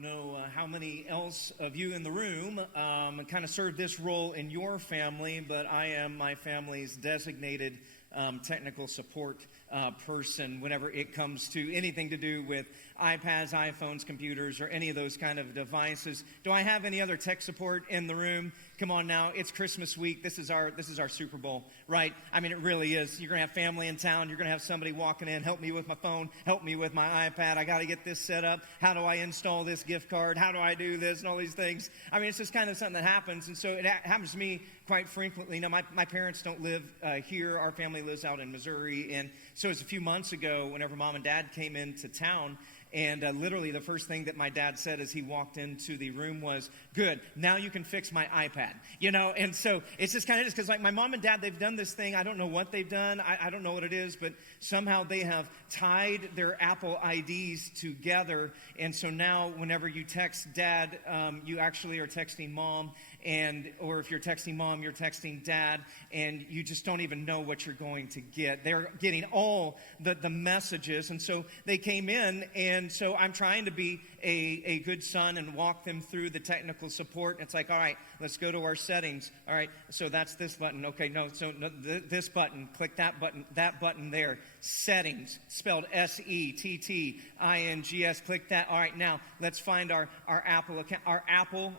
don't know how many else of you in the room kind of serve this role in your family, but I am my family's designated technical support person whenever it comes to anything to do with iPads, iPhones, computers, or any of those kind of devices. Do I have any other tech support in the room? Come on now, it's Christmas week. This is our Super Bowl, right? I mean, it really is. You're going to have family in town. You're going to have somebody walking in, help me with my phone, help me with my iPad. I got to get this set up. How do I install this gift card? How do I do this and all these things? I mean, it's just kind of something that happens. And so it happens to me quite frequently. Now, my parents don't live here. Our family lives out in Missouri. And so it was a few months ago whenever Mom and Dad came into town. And literally the first thing that my dad said as he walked into the room was, "Good, now you can fix my iPad." You know, and so it's just kind of just because like my mom and dad, they've done this thing. I don't know what they've done. I don't know what it is, but somehow they have tied their Apple IDs together. And so now whenever you text dad, you actually are texting mom. Or if you're texting mom, you're texting dad, and you just don't even know what you're going to get. They're getting all the messages, and so they came in, and so I'm trying to be a good son and walk them through the technical support. And it's like, all right, let's go to our settings. All right, so that's this button. Okay, no, so no, this button, click that button there. Settings, spelled SETTINGS, click that. All right, now let's find our Apple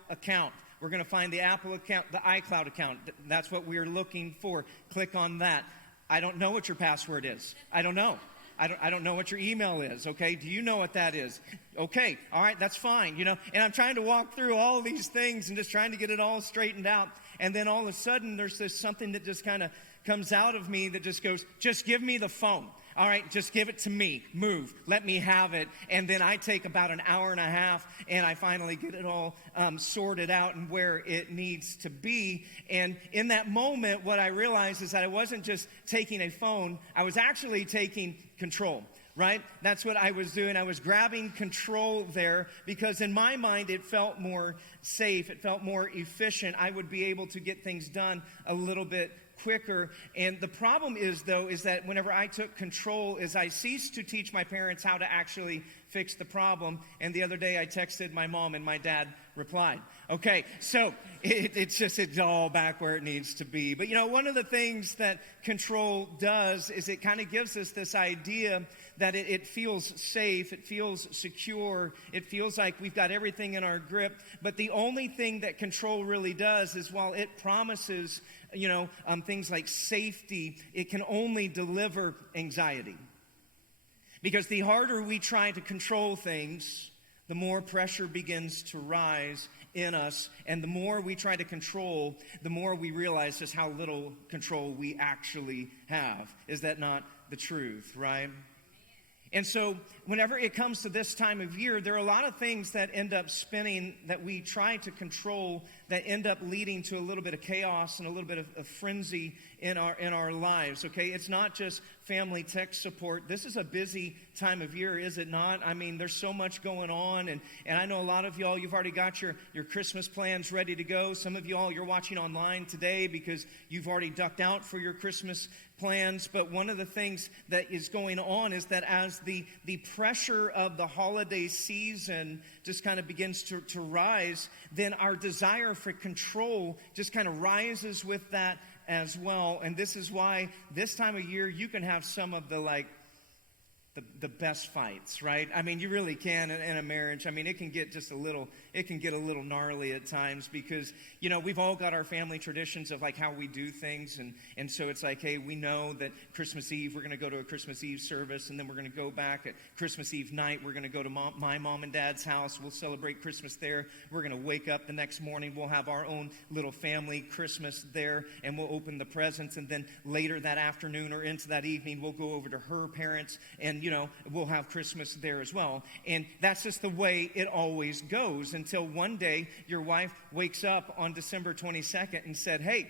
account. We're going to find the Apple account, the iCloud account. That's what we're looking for. Click on that. I don't know what your password is. I don't know. I don't know what your email is, okay? Do you know what that is? Okay, all right, that's fine, you know. And I'm trying to walk through all these things and just trying to get it all straightened out. And then all of a sudden, there's this something that just kind of comes out of me that just goes, just give me the phone. All right, just give it to me. Move. Let me have it. And then I take about an hour and a half, and I finally get it all sorted out and where it needs to be. And in that moment, what I realized is that I wasn't just taking a phone. I was actually taking control, right? That's what I was doing. I was grabbing control there because in my mind, it felt more safe. It felt more efficient. I would be able to get things done a little bit quicker. And the problem is, though, is that whenever I took control, is I ceased to teach my parents how to actually fix the problem. And the other day I texted my mom and my dad replied. Okay, so it's all back where it needs to be. But you know, one of the things that control does is it kind of gives us this idea that it feels safe, it feels secure, it feels like we've got everything in our grip. But the only thing that control really does is while it promises, you know, things like safety, it can only deliver anxiety. Because the harder we try to control things, the more pressure begins to rise in us. And the more we try to control, the more we realize just how little control we actually have. Is that not the truth, right? And so whenever it comes to this time of year, there are a lot of things that end up spinning that we try to control that end up leading to a little bit of chaos and a little bit of frenzy in our lives, okay? It's not just family tech support. This is a busy time of year, is it not? I mean, there's so much going on, and I know a lot of y'all, you've already got your Christmas plans ready to go. Some of y'all, you're watching online today because you've already ducked out for your Christmas plans. But one of the things that is going on is that as the pressure of the holiday season just kind of begins to rise, then our desire for control just kind of rises with that as well. And this is why this time of year you can have some of the best fights, right? I mean, you really can in a marriage. I mean, it can get a little gnarly at times because, you know, we've all got our family traditions of like how we do things. And so it's like, hey, we know that Christmas Eve, we're going to go to a Christmas Eve service. And then we're going to go back at Christmas Eve night. We're going to go to my mom and dad's house. We'll celebrate Christmas there. We're going to wake up the next morning. We'll have our own little family Christmas there. And we'll open the presents. And then later that afternoon or into that evening, we'll go over to her parents and, you know, we'll have Christmas there as well. And that's just the way it always goes until one day your wife wakes up on December 22nd and said, hey,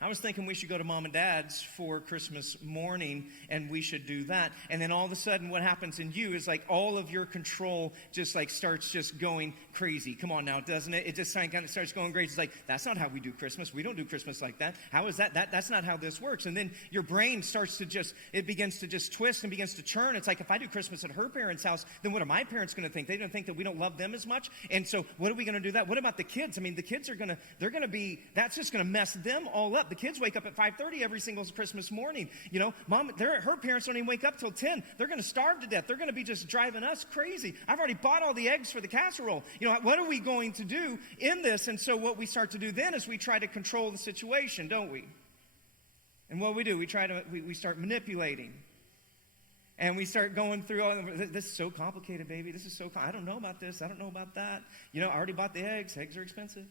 I was thinking we should go to Mom and Dad's for Christmas morning, and we should do that. And then all of a sudden, what happens in you is like all of your control just like starts just going crazy. Come on now, doesn't it? It just kind of starts going crazy. It's like, that's not how we do Christmas. We don't do Christmas like that. How is that? That's not how this works. And then your brain starts to it begins to just twist and begins to churn. It's like, if I do Christmas at her parents' house, then what are my parents going to think? They don't think that we don't love them as much. And so what are we going to do that? What about the kids? I mean, the kids they're going to be, that's just going to mess them all up. The kids wake up at 5:30 every single Christmas morning. You know, her parents don't even wake up till 10. They're going to starve to death. They're going to be just driving us crazy. I've already bought all the eggs for the casserole. You know, what are we going to do in this? And so what we start to do then is we try to control the situation, don't we? And what we do, we start manipulating. And we start going through all this is so complicated, baby. This is so I don't know about this. I don't know about that. You know, I already bought the eggs. Eggs are expensive.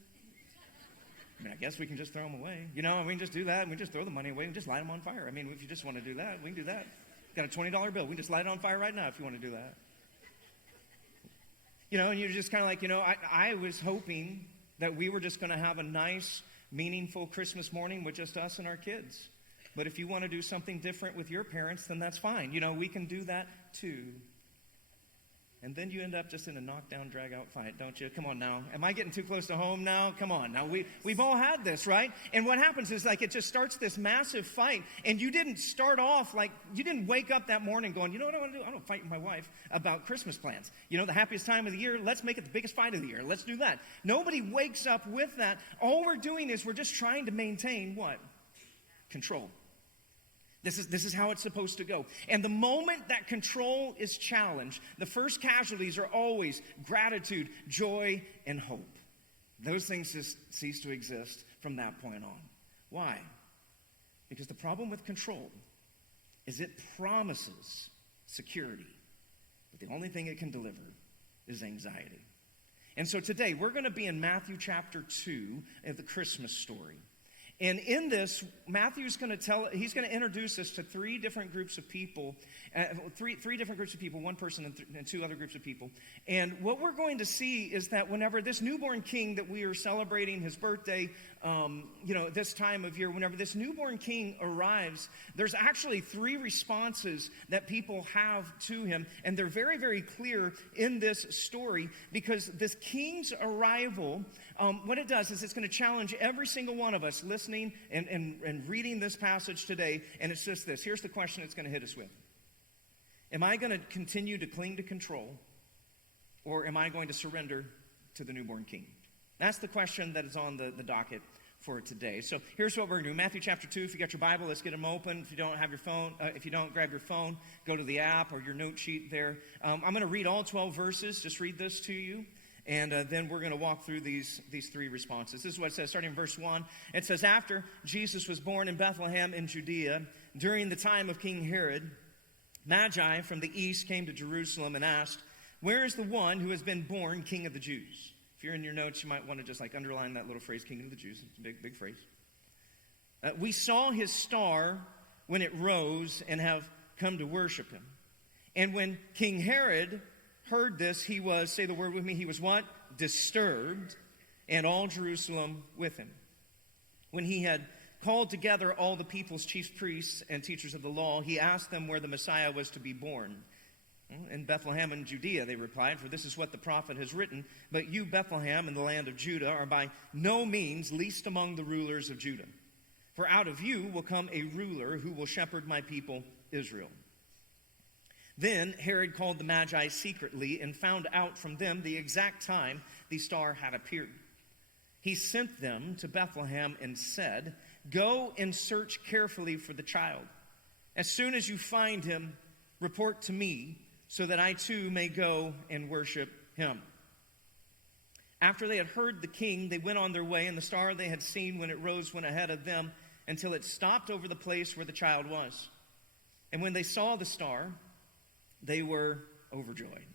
I mean, I guess we can just throw them away. You know, we can just do that. And we just throw the money away and just light them on fire. I mean, if you just want to do that, we can do that. Got a $20 bill. We can just light it on fire right now if you want to do that. You know, and you're just kind of like, you know, I was hoping that we were just going to have a nice, meaningful Christmas morning with just us and our kids. But if you want to do something different with your parents, then that's fine. You know, we can do that too. And then you end up just in a knockdown, drag-out fight, don't you? Come on now. Am I getting too close to home now? Come on. Now, we've all had this, right? And what happens is, like, it just starts this massive fight, and you didn't start off, like, you didn't wake up that morning going, you know what I want to do? I want to fight with my wife about Christmas plans. You know, the happiest time of the year, let's make it the biggest fight of the year. Let's do that. Nobody wakes up with that. All we're doing is we're just trying to maintain what? Control. This is how it's supposed to go. And the moment that control is challenged, the first casualties are always gratitude, joy, and hope. Those things just cease to exist from that point on. Why? Because the problem with control is it promises security, but the only thing it can deliver is anxiety. And so today, we're going to be in Matthew chapter 2 of the Christmas story. And in this, Matthew's going to he's going to introduce us to three different groups of people, three different groups of people, one person and two other groups of people. And what we're going to see is that whenever this newborn king that we are celebrating his birthday, this time of year, whenever this newborn king arrives, there's actually three responses that people have to him. And they're very, very clear in this story because this king's arrival, what it does is it's going to challenge every single one of us listening and reading this passage today. And it's just this. Here's the question it's going to hit us with. Am I going to continue to cling to control, or am I going to surrender to the newborn king? That's the question that is on the docket for today. So here's what we're going to do. Matthew chapter 2, if you got your Bible, let's get them open. If you don't have your phone, if you don't grab your phone, go to the app or your note sheet there. I'm going to read all 12 verses. Just read this to you. And then we're going to walk through these three responses. This is what it says, starting in verse 1. It says, after Jesus was born in Bethlehem in Judea, during the time of King Herod, Magi from the east came to Jerusalem and asked, where is the one who has been born King of the Jews? If you're in your notes, you might want to just like underline that little phrase, King of the Jews. It's a big, big phrase. We saw his star when it rose and have come to worship him. And when King Herod heard this, he was, say the word with me, he was what? Disturbed, and all Jerusalem with him. When he had called together all the people's chief priests and teachers of the law, he asked them where the Messiah was to be born. In Bethlehem in Judea, they replied, for this is what the prophet has written, but you, Bethlehem, in the land of Judah, are by no means least among the rulers of Judah. For out of you will come a ruler who will shepherd my people Israel. Then Herod called the Magi secretly and found out from them the exact time the star had appeared. He sent them to Bethlehem and said, go and search carefully for the child. As soon as you find him, report to me, so that I too may go and worship him. After they had heard the king, they went on their way, and the star they had seen when it rose went ahead of them until it stopped over the place where the child was. And when they saw the star, they were overjoyed.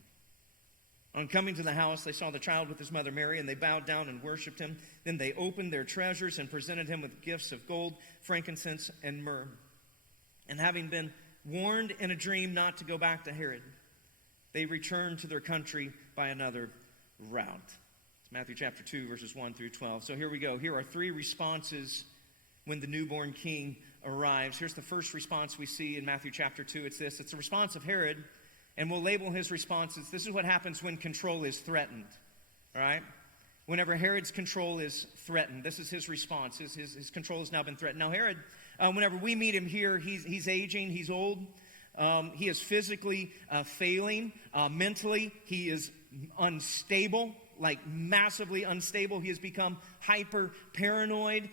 On coming to the house, they saw the child with his mother Mary, and they bowed down and worshipped him. Then they opened their treasures and presented him with gifts of gold, frankincense, and myrrh. And having been warned in a dream not to go back to Herod, they returned to their country by another route. It's Matthew chapter 2, verses 1 through 12. So here we go. Here are three responses when the newborn king arrives. Here's the first response we see in Matthew chapter 2. It's this. It's the response of Herod, and we'll label his responses. This is what happens when control is threatened. All right? Whenever Herod's control is threatened, this is his response. His control has now been threatened. Now Herod, whenever we meet him here, he's aging, he's old. He is physically failing. Mentally, he is unstable, like massively unstable. He has become hyper paranoid.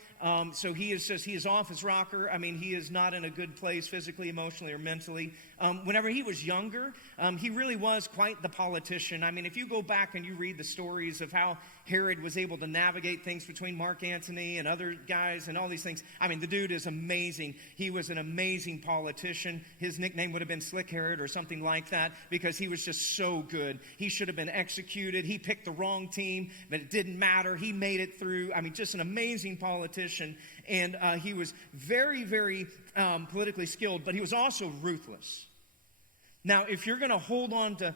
So he is off his rocker. I mean, he is not in a good place physically, emotionally, or mentally. Whenever he was younger, he really was quite the politician. I mean, if you go back and you read the stories of how Herod was able to navigate things between Mark Antony and other guys and all these things, I mean, the dude is amazing. He was an amazing politician. His nickname would have been Slick Herod or something like that because he was just so good. He should have been executed. He picked the wrong team, but it didn't matter. He made it through. I mean, just an amazing politician. And he was very, very politically skilled, but he was also ruthless. Now, if you're going to hold on to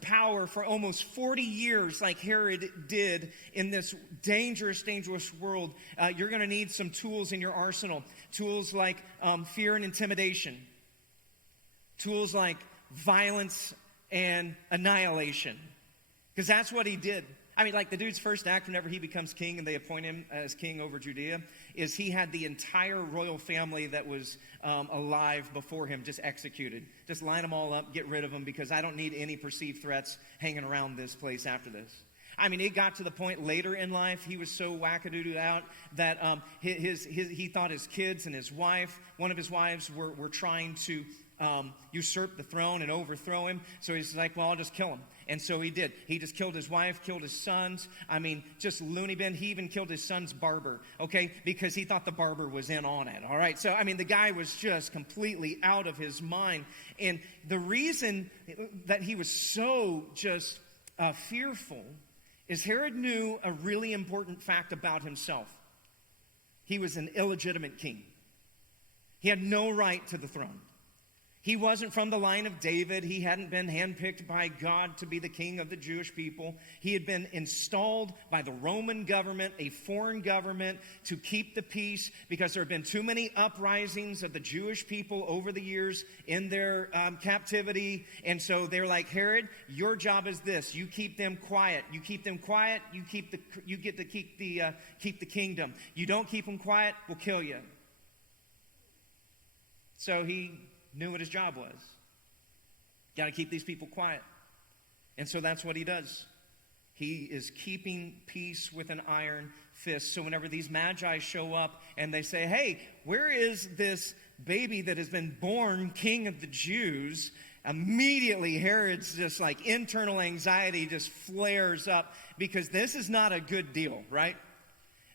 power for almost 40 years like Herod did in this dangerous, dangerous world, you're going to need some tools in your arsenal. Tools like fear and intimidation. Tools like violence and annihilation. Because that's what he did. I mean, like the dude's first act whenever he becomes king and they appoint him as king over Judea is he had the entire royal family that was alive before him just executed. Just line them all up, get rid of them because I don't need any perceived threats hanging around this place after this. I mean, it got to the point later in life, he was so wackadoodled out that he thought his kids and his wife, one of his wives, were trying to usurp the throne and overthrow him. So he's like, well, I'll just kill him. And so he did. He just killed his wife, killed his sons. I mean, just loony bin. He even killed his son's barber, okay, because he thought the barber was in on it, all right? So, I mean, the guy was just completely out of his mind. And the reason that he was so just fearful is Herod knew a really important fact about himself. He was an illegitimate king. He had no right to the throne. He wasn't from the line of David. He hadn't been handpicked by God to be the king of the Jewish people. He had been installed by the Roman government, a foreign government, to keep the peace because there had been too many uprisings of the Jewish people over the years in their captivity. And so they're like, Herod, your job is this. You keep them quiet. You keep them quiet. You get to keep the kingdom. You don't keep them quiet, we'll kill you. So he knew what his job was. Got to keep these people quiet. And so that's what he does. He is keeping peace with an iron fist. So whenever these magi show up and they say, hey, where is this baby that has been born king of the Jews? Immediately Herod's just like internal anxiety just flares up because this is not a good deal, right?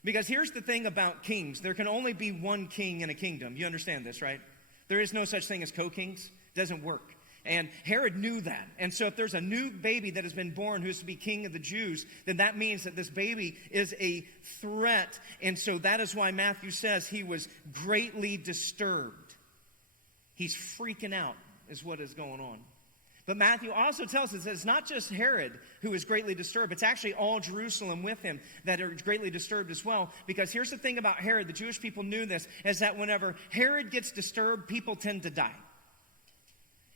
Because here's the thing about kings. There can only be one king in a kingdom. You understand this, right? There is no such thing as co-kings. It doesn't work. And Herod knew that. And so if there's a new baby that has been born who's to be king of the Jews, then that means that this baby is a threat. And so that is why Matthew says he was greatly disturbed. He's freaking out is what is going on. But Matthew also tells us that it's not just Herod who is greatly disturbed. It's actually all Jerusalem with him that are greatly disturbed as well. Because here's the thing about Herod. The Jewish people knew this, is that whenever Herod gets disturbed, people tend to die.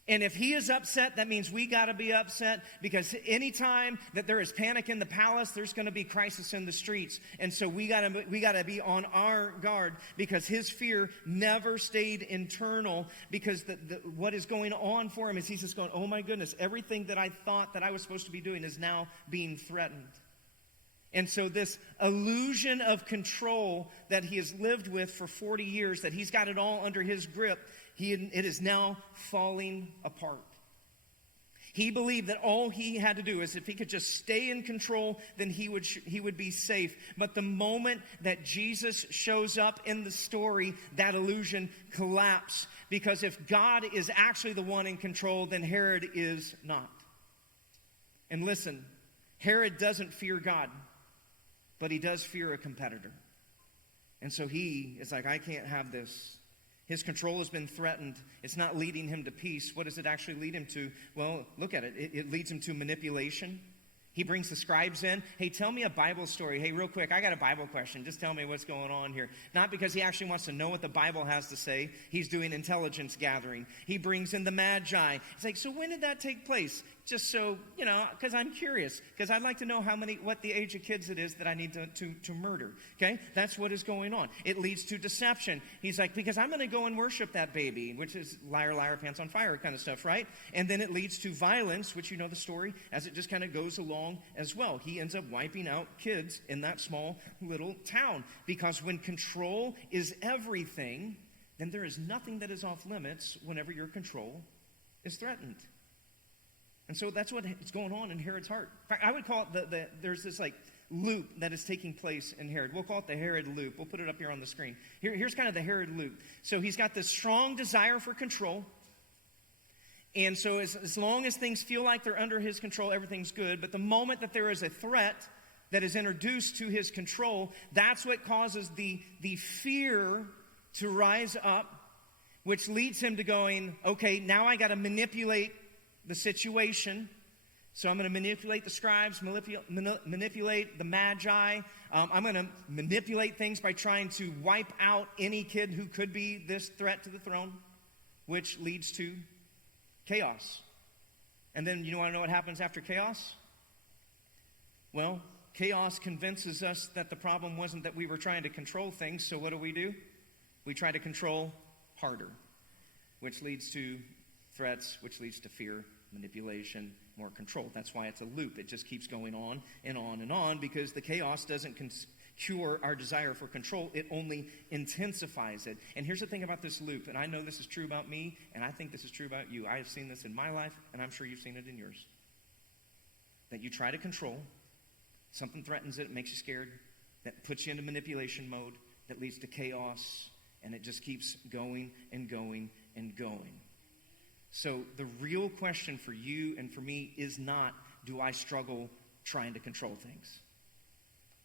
And if he is upset, that means we got to be upset because anytime that there is panic in the palace, there's going to be crisis in the streets. And so we got to be on our guard because his fear never stayed internal because what is going on for him is he's just going, oh my goodness, everything that I thought that I was supposed to be doing is now being threatened. And so this illusion of control that he has lived with for 40 years, that he's got it all under his grip, it is now falling apart. He believed that all he had to do is if he could just stay in control, then he would be safe. But the moment that Jesus shows up in the story, that illusion collapsed. Because if God is actually the one in control, then Herod is not. And listen, Herod doesn't fear God, but he does fear a competitor. And so he is like, I can't have this. His control has been threatened. It's not leading him to peace. What does it actually lead him to? Well, look at it. It leads him to manipulation. He brings the scribes in. Hey, tell me a Bible story. Hey, real quick, I got a Bible question. Just tell me what's going on here. Not because he actually wants to know what the Bible has to say. He's doing intelligence gathering. He brings in the Magi. It's like, so when did that take place? Just so, because I'm curious. Because I'd like to know what the age of kids it is that I need to murder. Okay? That's what is going on. It leads to deception. He's like, because I'm going to go and worship that baby, which is liar, liar, pants on fire kind of stuff, right? And then it leads to violence, which you know the story, as it just kind of goes along as well. He ends up wiping out kids in that small little town. Because when control is everything, then there is nothing that is off limits whenever your control is threatened. And so that's what is going on in Herod's heart. In fact, I would call it there's this loop that is taking place in Herod. We'll call it the Herod loop. We'll put it up here on the screen. Here's kind of the Herod loop. So he's got this strong desire for control. And so as long as things feel like they're under his control, everything's good. But the moment that there is a threat that is introduced to his control, that's what causes the fear to rise up, which leads him to going, okay, now I got to manipulate the situation. So I'm going to manipulate the scribes, manipulate the Magi. I'm going to manipulate things by trying to wipe out any kid who could be this threat to the throne, which leads to chaos. And then you want to know what happens after chaos? Well, chaos convinces us that the problem wasn't that we were trying to control things. So what do? We try to control harder, which leads to threats, which leads to fear, manipulation, more control. That's why it's a loop. It just keeps going on and on and on, because the chaos doesn't cure our desire for control. It only intensifies it. And here's the thing about this loop, and I know this is true about me, and I think this is true about you. I have seen this in my life, and I'm sure you've seen it in yours. That you try to control, something threatens it, makes you scared, that puts you into manipulation mode, that leads to chaos, and it just keeps going and going and going. So the real question for you and for me is not, do I struggle trying to control things?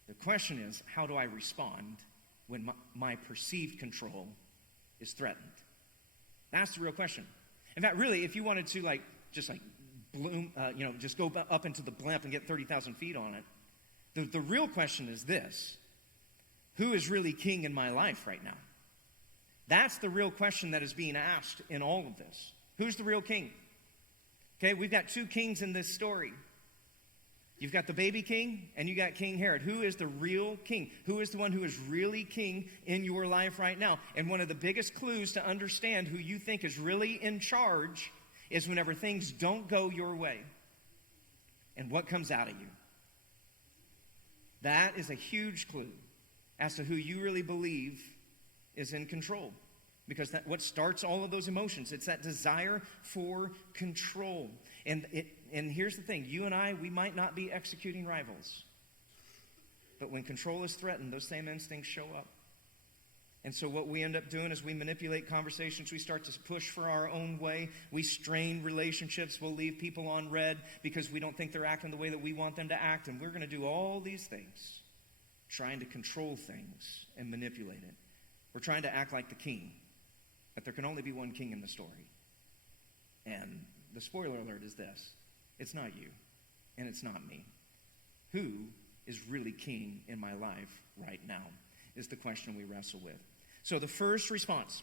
The question is, how do I respond when my perceived control is threatened? That's the real question. In fact, really, if you wanted to bloom, just go up into the blimp and get 30,000 feet on it, the real question is this: who is really king in my life right now? That's the real question that is being asked in all of this. Who's the real king? Okay, we've got two kings in this story. You've got the baby king and you got King Herod. Who is the real king? Who is the one who is really king in your life right now? And one of the biggest clues to understand who you think is really in charge is whenever things don't go your way. And what comes out of you? That is a huge clue as to who you really believe is in control. Because what starts all of those emotions, it's that desire for control. And here's the thing, you and I, we might not be executing rivals. But when control is threatened, those same instincts show up. And so what we end up doing is we manipulate conversations. We start to push for our own way. We strain relationships. We'll leave people on red because we don't think they're acting the way that we want them to act. And we're going to do all these things, trying to control things and manipulate it. We're trying to act like the king. But there can only be one king in the story. And the spoiler alert is this: it's not you, and it's not me. Who is really king in my life right now is the question we wrestle with. So the first response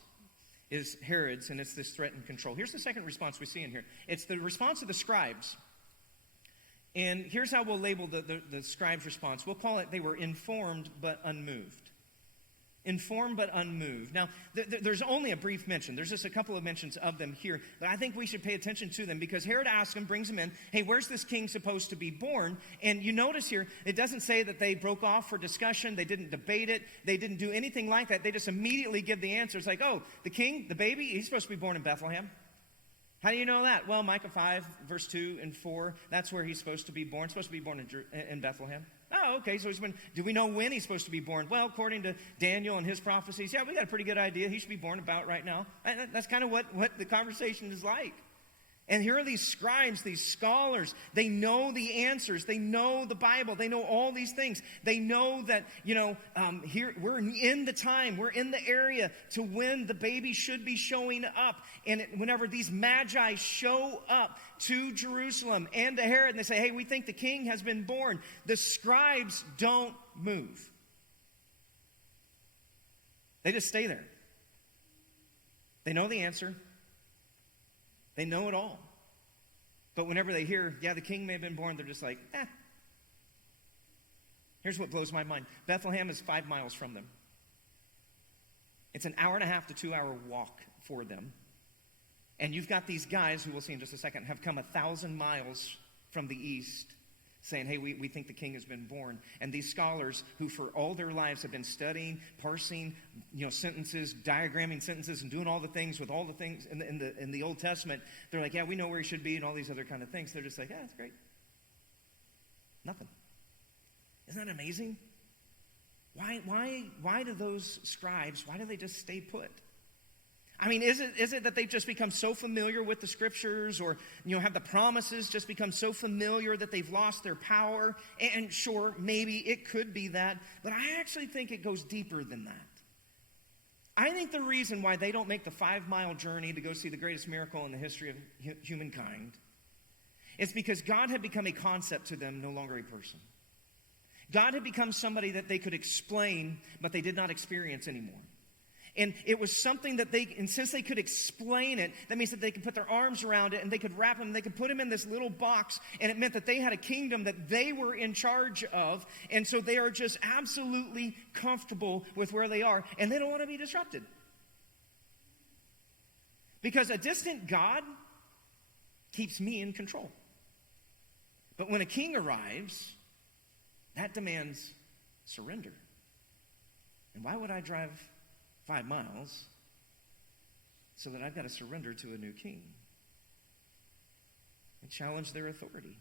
is Herod's, and it's this threat and control. Here's the second response we see in here. It's the response of the scribes. And here's how we'll label the scribes' response. We'll call it, they were informed but unmoved. Informed but unmoved. Now, there's only a brief mention. There's just a couple of mentions of them here. But I think we should pay attention to them because Herod asks him, brings him in, hey, where's this king supposed to be born? And you notice here, it doesn't say that they broke off for discussion. They didn't debate it. They didn't do anything like that. They just immediately give the answer. It's like, oh, the king, the baby, he's supposed to be born in Bethlehem. How do you know that? Well, Micah 5, verse 2 and 4, that's where he's supposed to be born. Supposed to be born in Bethlehem. Oh, okay, so do we know when he's supposed to be born? Well, according to Daniel and his prophecies, we got a pretty good idea. He should be born about right now. That's kind of what the conversation is like. And here are these scribes, these scholars. They know the answers. They know the Bible. They know all these things. They know that, here we're in the time. We're in the area to when the baby should be showing up. And whenever these magi show up to Jerusalem and to Herod, and they say, hey, we think the king has been born, the scribes don't move. They just stay there. They know the answer. They know it all. But whenever they hear, yeah, the king may have been born, they're just like, eh. Here's what blows my mind. Bethlehem is 5 miles from them. It's an 1.5 to 2 hour walk for them. And you've got these guys, who we'll see in just a second, have come 1,000 miles from the east, saying, hey, we think the king has been born. And these scholars who for all their lives have been studying, parsing, sentences, diagramming sentences, and doing all the things with all the things in the Old Testament, they're like, yeah, we know where he should be, and all these other kind of things. They're just like, yeah, that's great. Nothing. Isn't that amazing? Why do those scribes, why do they just stay put? I mean, is it that they've just become so familiar with the scriptures, or, have the promises just become so familiar that they've lost their power? And sure, maybe it could be that, but I actually think it goes deeper than that. I think the reason why they don't make the 5-mile journey to go see the greatest miracle in the history of humankind is because God had become a concept to them, no longer a person. God had become somebody that they could explain, but they did not experience anymore. And it was something that and since they could explain it, that means that they could put their arms around it, and they could wrap him, and they could put him in this little box, and it meant that they had a kingdom that they were in charge of, and so they are just absolutely comfortable with where they are, and they don't want to be disrupted. Because a distant God keeps me in control. But when a king arrives, that demands surrender. And why would I drive 5 miles so that I've got to surrender to a new king? It challenged their authority.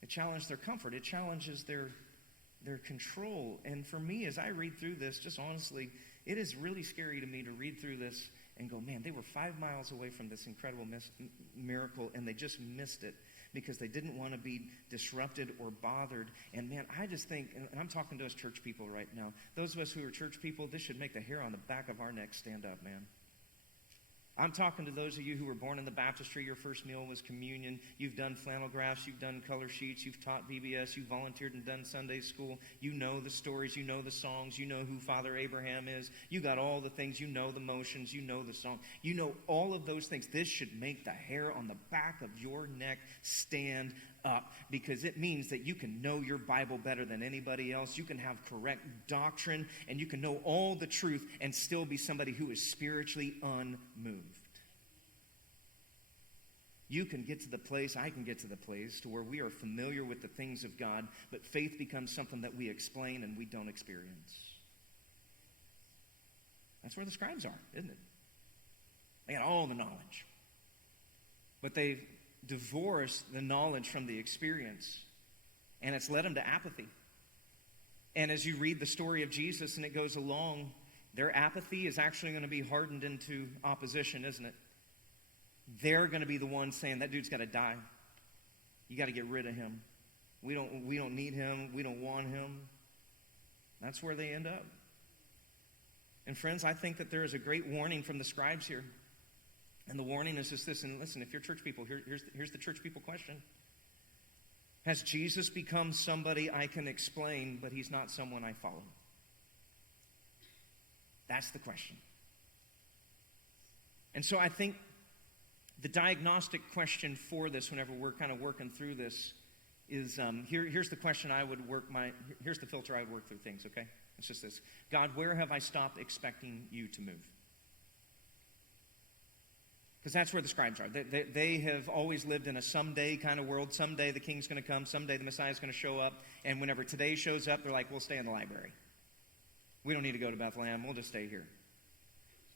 It challenged their comfort. It challenges their control. And for me, as I read through this, just honestly, it is really scary to me to read through this and go, man, they were 5 miles away from this incredible miracle, and they just missed it because they didn't want to be disrupted or bothered. And man, I just think, and I'm talking to us church people right now, those of us who are church people, this should make the hair on the back of our neck stand up, man. I'm talking to those of you who were born in the baptistry. Your first meal was communion. You've done flannel graphs. You've done color sheets. You've taught VBS. You've volunteered and done Sunday school. You know the stories. You know the songs. You know who Father Abraham is. You got all the things. You know the motions. You know the song. You know all of those things. This should make the hair on the back of your neck stand up, because it means that you can know your Bible better than anybody else. You can have correct doctrine, and you can know all the truth and still be somebody who is spiritually unmoved. You can get to the place, I can get to the place to where we are familiar with the things of God, but faith becomes something that we explain and we don't experience. That's where the scribes are, isn't it? They got all the knowledge, but they've divorce the knowledge from the experience, and it's led them to apathy. And as you read the story of Jesus and it goes along, their apathy is actually going to be hardened into opposition, isn't it? They're going to be the ones saying, that dude's got to die. You got to get rid of him. We don't need him. We don't want him. That's where they end up. And friends, I think that there is a great warning from the scribes here. And the warning is just this, and listen, if you're church people, here's the church people question. Has Jesus become somebody I can explain, but he's not someone I follow? That's the question. And so I think the diagnostic question for this, whenever we're kind of working through this, is here's the question here's the filter I would work through things, okay? It's just this. God, where have I stopped expecting you to move? Because that's where the scribes are. They have always lived in a someday kind of world. Someday the king's going to come. Someday the Messiah's going to show up. And whenever today shows up, they're like, we'll stay in the library. We don't need to go to Bethlehem. We'll just stay here.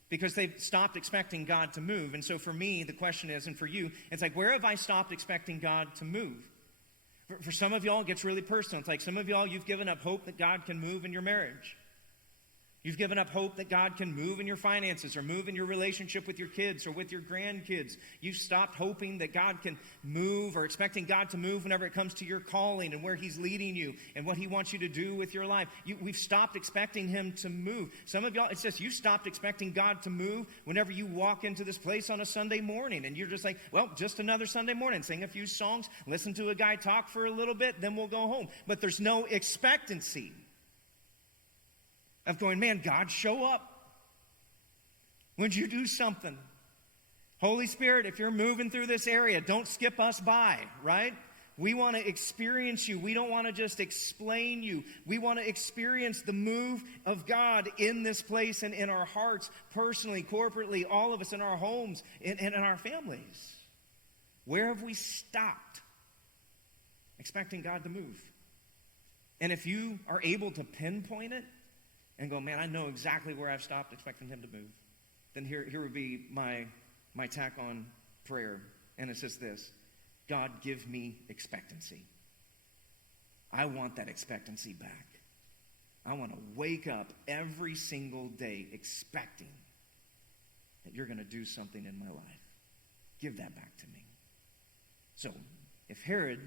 Because they've stopped expecting God to move. And so for me, the question is, and for you, it's like, where have I stopped expecting God to move? For some of y'all, it gets really personal. It's like some of y'all, you've given up hope that God can move in your marriage. You've given up hope that God can move in your finances or move in your relationship with your kids or with your grandkids. You've stopped hoping that God can move or expecting God to move whenever it comes to your calling and where He's leading you and what He wants you to do with your life. We've stopped expecting Him to move. Some of y'all, it's just you stopped expecting God to move whenever you walk into this place on a Sunday morning and you're just like, well, just another Sunday morning. Sing a few songs, listen to a guy talk for a little bit, then we'll go home. But there's no expectancy of going, man, God, show up. Would you do something? Holy Spirit, if you're moving through this area, don't skip us by, right? We want to experience you. We don't want to just explain you. We want to experience the move of God in this place and in our hearts, personally, corporately, all of us in our homes and in our families. Where have we stopped expecting God to move? And if you are able to pinpoint it, and go, man, I know exactly where I've stopped expecting Him to move, then here would be my tack on prayer. And it's just this: God, give me expectancy. I want that expectancy back. I want to wake up every single day expecting that you're going to do something in my life. Give that back to me. So, if Herod,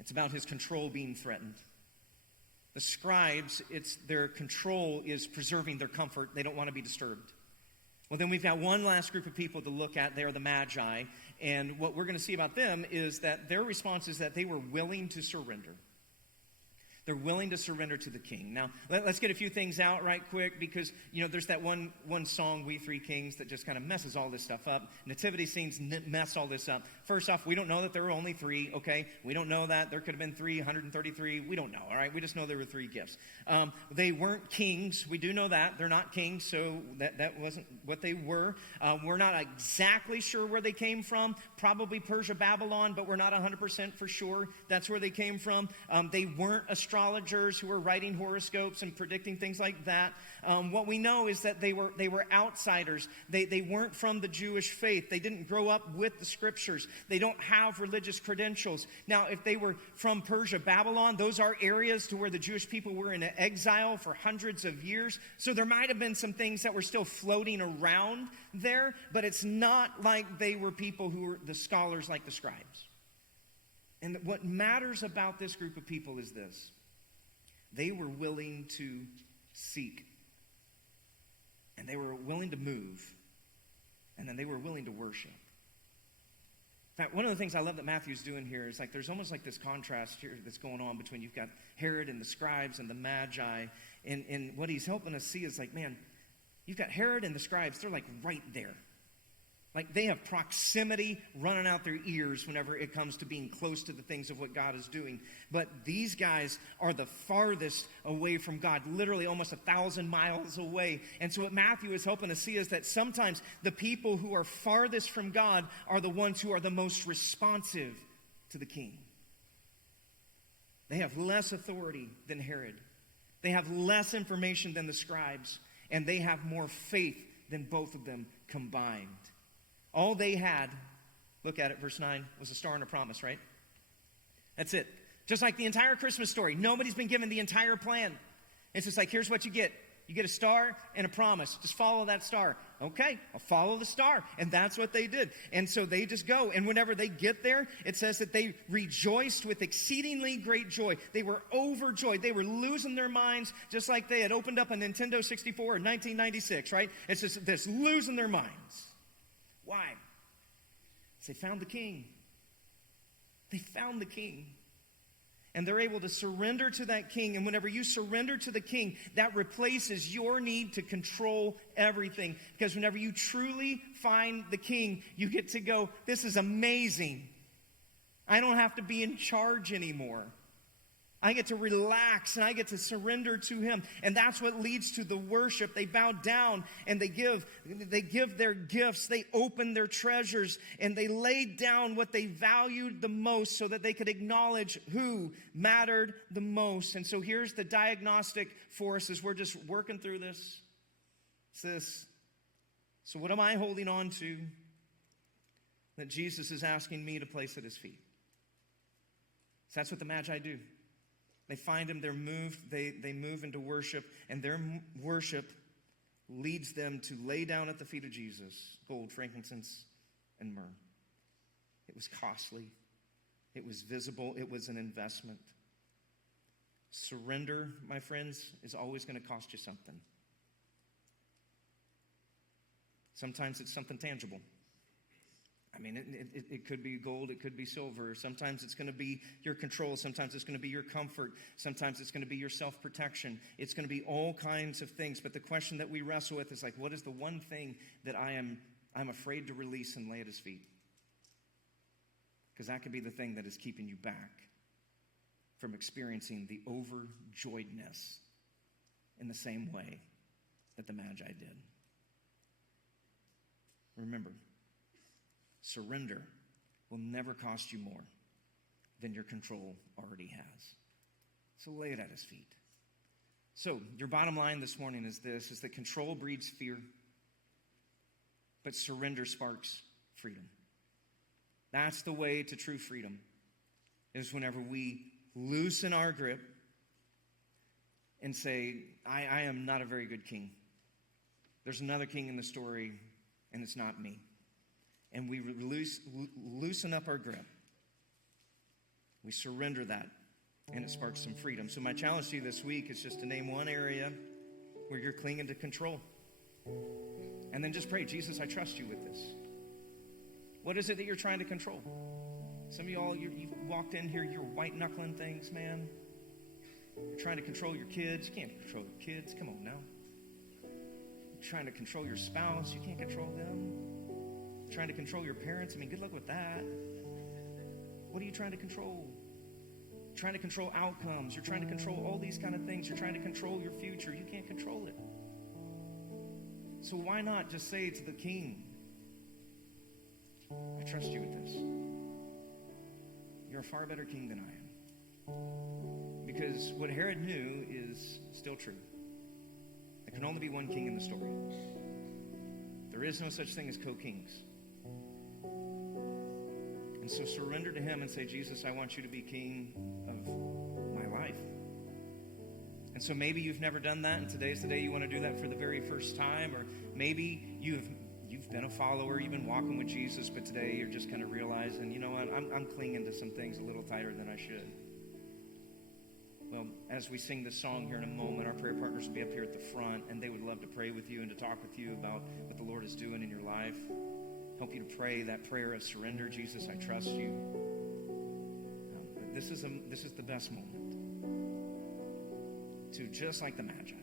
it's about his control being threatened. The scribes, it's their control is preserving their comfort. They don't want to be disturbed. Well, then we've got one last group of people to look at. They are the Magi. And what we're going to see about them is that their response is that they were willing to surrender. They're willing to surrender to the king. Now, let's get a few things out right quick because, there's that one song, We Three Kings, that just kind of messes all this stuff up. Nativity scenes mess all this up. First off, we don't know that there were only three, okay? We don't know that. There could have been 333. We don't know, all right? We just know there were three gifts. They weren't kings. We do know that. They're not kings, so that wasn't what they were. We're not exactly sure where they came from. Probably Persia, Babylon, but we're not 100% for sure that's where they came from. They weren't astrologers who were writing horoscopes and predicting things like that. What we know is that they were outsiders. They weren't from the Jewish faith. They didn't grow up with the scriptures. They don't have religious credentials. Now, if they were from Persia, Babylon, those are areas to where the Jewish people were in exile for hundreds of years. So there might have been some things that were still floating around there, but it's not like they were people who were the scholars like the scribes. And what matters about this group of people is this: they were willing to seek, and they were willing to move, and then they were willing to worship. In fact, one of the things I love that Matthew's doing here is there's almost like this contrast here that's going on between you've got Herod and the scribes and the Magi, and what he's helping us see is man, you've got Herod and the scribes, they're right there. They have proximity running out their ears whenever it comes to being close to the things of what God is doing. But these guys are the farthest away from God, literally almost 1,000 miles away. And so what Matthew is helping us see is that sometimes the people who are farthest from God are the ones who are the most responsive to the king. They have less authority than Herod. They have less information than the scribes. And they have more faith than both of them combined. All they had, look at it, verse 9, was a star and a promise, right? That's it. Just like the entire Christmas story. Nobody's been given the entire plan. It's just here's what you get. You get a star and a promise. Just follow that star. Okay, I'll follow the star. And that's what they did. And so they just go. And whenever they get there, it says that they rejoiced with exceedingly great joy. They were overjoyed. They were losing their minds just like they had opened up a Nintendo 64 in 1996, right? It's just this losing their minds. Why? Because they found the king. They found the king. And they're able to surrender to that king. And whenever you surrender to the king, that replaces your need to control everything. Because whenever you truly find the king, you get to go, this is amazing. I don't have to be in charge anymore. I get to relax and I get to surrender to him. And that's what leads to the worship. They bow down and they give their gifts. They open their treasures and they laid down what they valued the most so that they could acknowledge who mattered the most. And so here's the diagnostic for us as we're just working through this. It's this. So what am I holding on to that Jesus is asking me to place at his feet? So that's what the Magi do. They find him, they're moved, they move into worship, and their worship leads them to lay down at the feet of Jesus gold, frankincense, and myrrh. It was costly. It was visible. It was an investment. Surrender, my friends, is always going to cost you something. Sometimes it's something tangible. I mean, it could be gold, it could be silver. Sometimes it's going to be your control. Sometimes it's going to be your comfort. Sometimes it's going to be your self-protection. It's going to be all kinds of things. But the question that we wrestle with is like, what is the one thing that I'm afraid to release and lay at his feet? Because that could be the thing that is keeping you back from experiencing the overjoyedness in the same way that the Magi did. Remember, surrender will never cost you more than your control already has. So lay it at his feet. So your bottom line this morning is this, is that control breeds fear, but surrender sparks freedom. That's the way to true freedom, is whenever we loosen our grip and say, I am not a very good king. There's another king in the story, and it's not me. And we loosen up our grip. We surrender that, and it sparks some freedom. So my challenge to you this week is just to name one area where you're clinging to control. And then just pray, Jesus, I trust you with this. What is it that you're trying to control? Some of y'all, you've walked in here, you're white-knuckling things, man. You're trying to control your kids. You can't control your kids. Come on now. You're trying to control your spouse. You can't control them. Trying to control your parents. I mean, good luck with that. What are you trying to control? You're trying to control outcomes. You're trying to control all these kind of things. You're trying to control your future. You can't control it. So why not just say to the king, I trust you with this. You're a far better king than I am. Because what Herod knew is still true. There can only be one king in the story. There is no such thing as co-kings. And so surrender to him and say, Jesus, I want you to be king of my life. And so maybe you've never done that, and today's the day you want to do that for the very first time. Or maybe you've been a follower, you've been walking with Jesus, but today you're just kind of realizing, you know what, I'm clinging to some things a little tighter than I should. Well, as we sing this song here in a moment, our prayer partners will be up here at the front, and they would love to pray with you and to talk with you about what the Lord is doing in your life. Help you to pray that prayer of surrender. Jesus, I trust you. This is the best moment to, just like the Magi,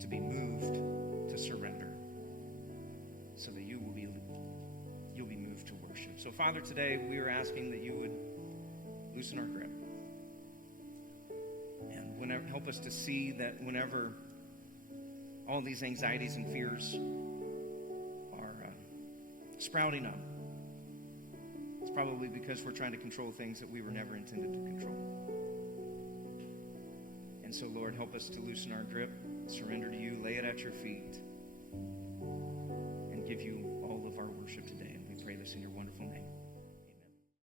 to be moved to surrender, so that you'll be moved to worship. So, Father, today we are asking that you would loosen our grip. And help us to see that whenever all these anxieties and fears are sprouting up, it's probably because we're trying to control things that we were never intended to control. And so, Lord, help us to loosen our grip, surrender to you, lay it at your feet, and give you all of our worship today. And we pray this in your wonderful name.